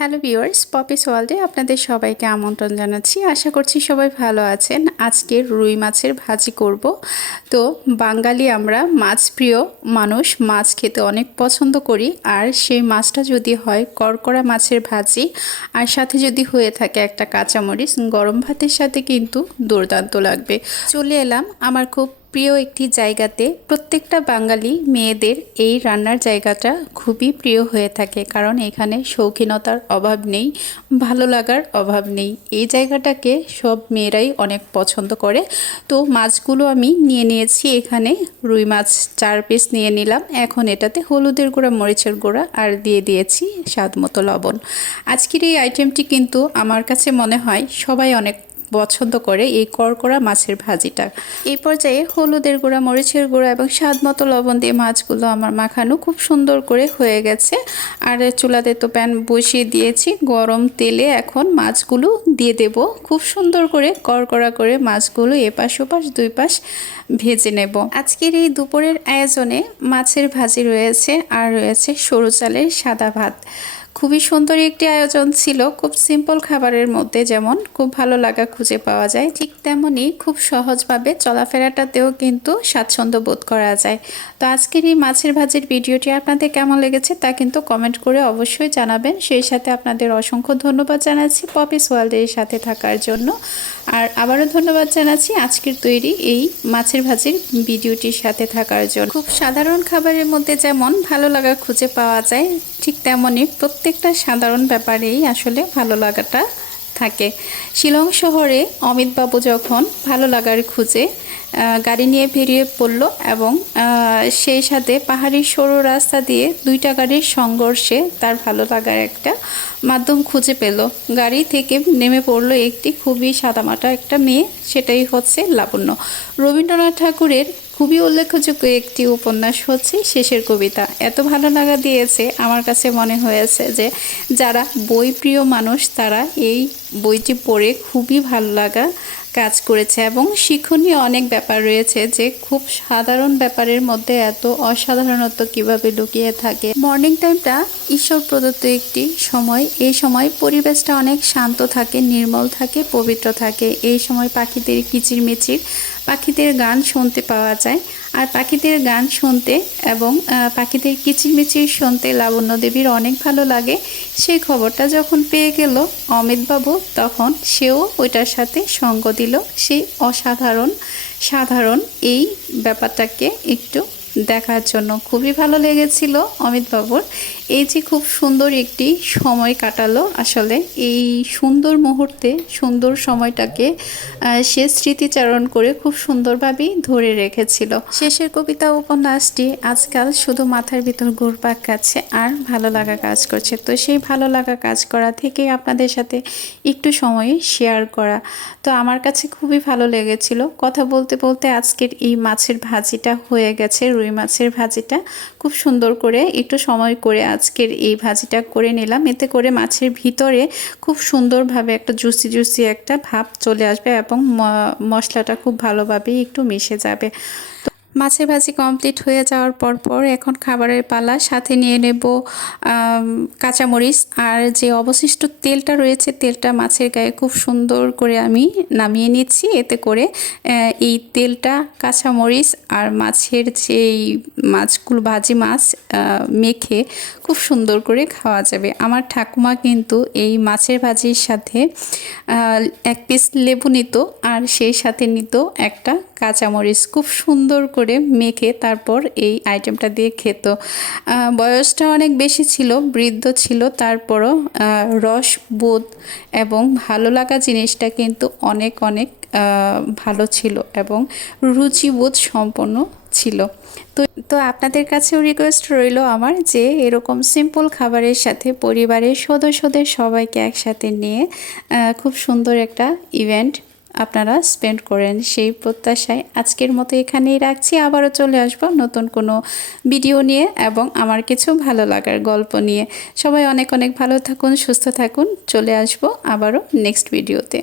Hello viewers Poppy's ওয়ার্ল্ডে আপনাদের সবাইকে আমন্ত্রণ জানাচ্ছি। আশা করছি সবাই ভালো আছেন। আজকে রুই মাছের ভাজি করব। তো বাঙালি আমরা মাছ প্রিয় মানুষ, মাছ খেতে অনেক পছন্দ করি। আর সেই মাছটা যদি হয় করকরা মাছের ভাজি, আর সাথে যদি হয়ে থাকে একটা কাঁচামরিচ, গরম ভাতের সাথে কিন্তু দুর্দান্ত লাগবে। চলে এলাম আমার খুব প্রিয় একটি জায়গাতে প্রত্যেকটা বাঙালি মেয়েদের এই রান্নার জায়গাটা খুবই প্রিয় হয়ে থাকে। কারণ এখানে শৌখিনতার অভাব নেই, ভালো লাগার অভাব নেই। এই জায়গাটাকে সব মেয়েরাই অনেক পছন্দ করে। তো মাছগুলো আমি নিয়ে নিয়েছি এখানে। রুই মাছ চার পিস নিয়ে নিলাম। এখন এটাতে হলুদের গুঁড়া, মরিচের গুঁড়া আর দিয়ে দিয়েছি স্বাদ মতো লবণ। আজকের এই আইটেমটি কিন্তু আমার কাছে মনে হয় সবাই অনেক পছন্দ করে এই করকরা মাছের ভাজিটা। এই পর্যায়ে হলুদের গুঁড়া, মরিচের গুঁড়া এবং স্বাদ মতো লবণ দিয়ে মাছগুলো আমার মাখানো খুব সুন্দর করে হয়ে গেছে। আর চুলাতে তো প্যান বসিয়ে দিয়েছি, গরম তেলে এখন মাছগুলো দিয়ে দেব। খুব সুন্দর করে করকরা করে মাছগুলো এপাশ ওপাশ, দুই পাশ ভেজে নেব। আজকের এই দুপুরের আয়োজনে মাছের ভাজি রয়েছে আর রয়েছে সরু চালের সাদা ভাত। খুবই সুন্দর একটি আয়োজন ছিল। খুব সিম্পল খাবারের মধ্যে যেমন খুব ভালো লাগা খুঁজে পাওয়া যায়, ঠিক তেমনই খুব সহজভাবে চলাফেরাটাতেও কিন্তু স্বাচ্ছন্দ্য বোধ করা যায়। তো আজকের এই মাছের ভাজির ভিডিওটি আপনাদের কেমন লেগেছে তা কিন্তু কমেন্ট করে অবশ্যই জানাবেন। সেই সাথে আপনাদের অসংখ্য ধন্যবাদ জানাচ্ছি পপিস ওয়ার্ল্ডের সাথে থাকার জন্য। আর আবারও ধন্যবাদ জানাচ্ছি আজকের তৈরি এই মাছের ভাজির ভিডিওটির সাথে থাকার জন্য। খুব সাধারণ খাবারের মধ্যে যেমন ভালো লাগা খুঁজে পাওয়া যায়, ঠিক তেমনই প্রত্যেকটা সাধারণ ব্যাপারেই আসলে ভালো লাগাটা থাকে। শিলং শহরে অমিতবাবু যখন ভালো লাগার খুঁজে গাড়ি নিয়ে বেরিয়ে পড়ল এবং সেই সাথে পাহাড়ি সরু রাস্তা দিয়ে দুইটা গাড়ির সংঘর্ষে তার ভালো লাগার একটা মাধ্যম খুঁজে পেল। গাড়ি থেকে নেমে পড়ল একটি খুবই সাদামাটা একটা মেয়ে, সেটাই হচ্ছে লাবণ্য। রবীন্দ্রনাথ ঠাকুরের খুবই উল্লেখযোগ্য একটি উপন্যাস হচ্ছে শেষের কবিতা। এত ভালো লাগা দিয়েছে, আমার কাছে মনে হয়েছে যে যারা বই প্রিয় মানুষ, তারা এই বইটি পড়ে খুবই ভালো লাগা কাজ করেছে এবং শিক্ষণীয় অনেক ব্যাপার রয়েছে যে খুব সাধারণ ব্যাপারের মধ্যে এত অসাধারণত্ব কীভাবে লুকিয়ে থাকে। মর্নিং টাইমটা ঈশ্বর প্রদত্ত একটি সময়। এই সময় পরিবেশটা অনেক শান্ত থাকে, নির্মল থাকে, পবিত্র থাকে। এই সময় পাখিদের কিচিরমিচির, পাখিদের গান শুনতে পাওয়া যায়। আর পাখিদের গান শুনতে এবং পাখিদের কিচিরমিচির শুনতে লাবণ্য দেবীর অনেক ভালো লাগে। সেই খবরটা যখন পেয়ে গেল অমিতবাবু, তখন সেও ওইটার সাথে সঙ্গ দিল। সেই অসাধারণ, সাধারণ এই ব্যাপারটাকে একটু দেখার জন্য। খুবই ভালো লেগেছিল অমিতবাবুর এই যে খুব সুন্দর একটি সময় কাটালো আসলে। এই সুন্দর মুহূর্তে, সুন্দর সময়টাকে সে স্মৃতিচারণ করে খুব সুন্দরভাবেই ধরে রেখেছিল। শেষের কবিতা উপন্যাসটি আজকাল শুধু মাথার ভিতর ঘুরপাক খাচ্ছে, আর ভালো লাগা কাজ করছে। তো সেই ভালো লাগা কাজ করা থেকে আপনাদের সাথে একটু সময় শেয়ার করা। তো আমার কাছে খুবই ভালো লেগেছিল। কথা বলতে বলতে আজকের এই মাছের ভাজিটা হয়ে গেছে রুই মাছের ভাজিটা খুব সুন্দর করে একটু সময় করে আজকের এই ভাজিটা করে নিলাম। এতে করে মাছের ভিতরে খুব সুন্দরভাবে একটা জুসি জুসি একটা ভাব চলে আসবে এবং মশলাটা খুব ভালোভাবেই একটু মিশে যাবে। মাছের ভাজি কমপ্লিট হয়ে যাওয়ার পর পর এখন খাবারের পালা সাথে নিয়ে নেব কাঁচামরিচ। আর যে অবশিষ্ট তেলটা রয়েছে, তেলটা মাছের গায়ে খুব সুন্দর করে আমি নামিয়ে নিচ্ছি। এতে করে এই তেলটা, কাঁচামরিচ আর মাছের যেই মাছগুলো, ভাজি মাছ মেখে খুব সুন্দর করে খাওয়া যাবে। আমার ঠাকুমা কিন্তু এই মাছের ভাজির সাথে এক পিস লেবু নিত আর সেই সাথে নিত একটা কাঁচামরিচ। খুব সুন্দর করে মেখে তারপর এই আইটেমটা দিয়ে খেত। বয়সটা অনেক বেশি ছিল, বৃদ্ধ ছিল, তারপরও রস বোধ এবং ভালো লাগা জিনিসটা কিন্তু অনেক অনেক ভালো ছিল এবং রুচিবোধ সম্পন্ন ছিল। তো তো আপনাদের কাছেও রিকোয়েস্ট রইল আমার যে এরকম সিম্পল খাবারের সাথে পরিবারের সদস্যদের সবাইকে একসাথে নিয়ে খুব সুন্দর একটা ইভেন্ট আপনারা স্পেন্ড করেন সেই প্রত্যাশায় আজকের মতো এখানেই রাখছি। আবারও চলে আসব নতুন কোনো ভিডিও নিয়ে এবং আমার কিছু ভালো লাগার গল্প নিয়ে। সবাই অনেক অনেক ভালো থাকুন, সুস্থ থাকুন। চলে আসব আবারও নেক্সট ভিডিওতে